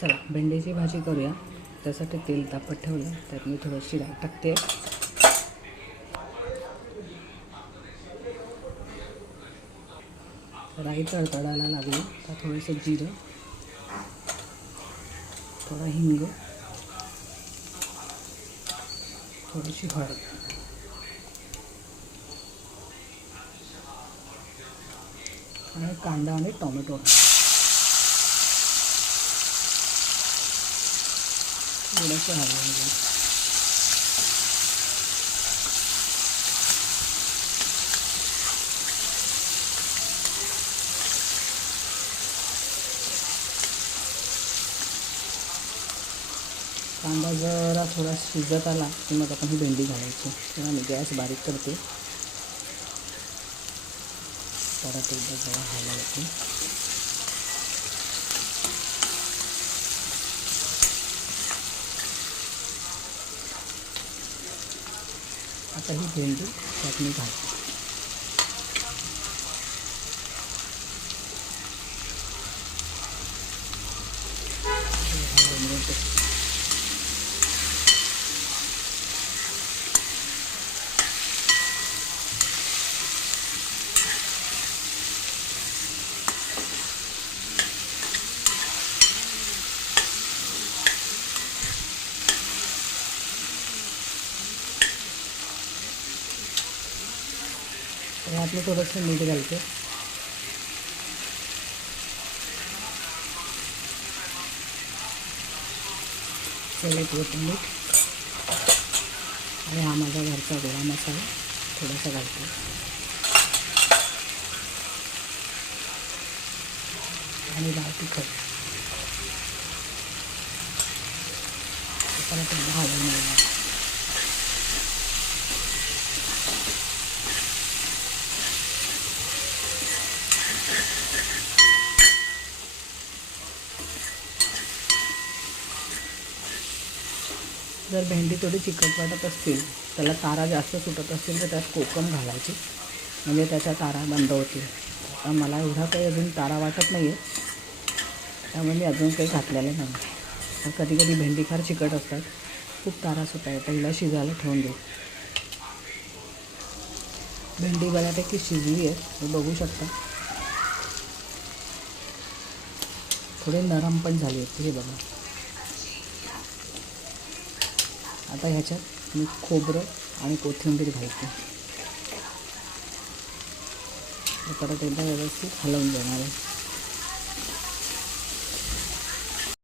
चला भेंडीची भाजी करूया. त्यासाठी तेल तापत ठेवलं, त्यात मी थोडीशी डाळ टाकते. राई तडतडायला लागली तर थोडंसं जिरं, थोडा हिंग, थोडीशी हळद आणि कांदा आणि टोमॅटो थोडंसं हलवून. कांदा जरा थोडा शिजत आला की मग आपण ही भेंडी घालायची. तेव्हा मी गॅस बारीक करते. परत एकदा जरा हलवते. आता ही भेंडी त्यात मी घालते. यात मी थोडंसं मीठ घालते. मीठ आणि हा माझा घरचा गोडा मसाला थोडासा घालते. आणि लाल तिखट परत हलवून घेणार. जर भेंडी थोडी चिकट वाटत असतील, त्याला तारा जास्त सुटत असतील तर त्यात कोकम घालायची, म्हणजे त्याच्या तारा बंद होतील. तर मला एवढा काही अजून तारा वाटत नाही आहे, त्यामुळे मी अजून काही घातलेलं नाही. तर कधी कधी भेंडी फार चिकट असतात, खूप तारा सुटाय. पहिला शिजायला ठेवून देऊ. भेंडी बऱ्यापैकी शिजली आहे, हे बघू शकता. थोडे नरम पण झाले आहेत, हे बघा. आता ह्याच्यात मी खोबरं आणि कोथिंबीर घालते. परत एकदा व्यवस्थित हलवून देणार आहे.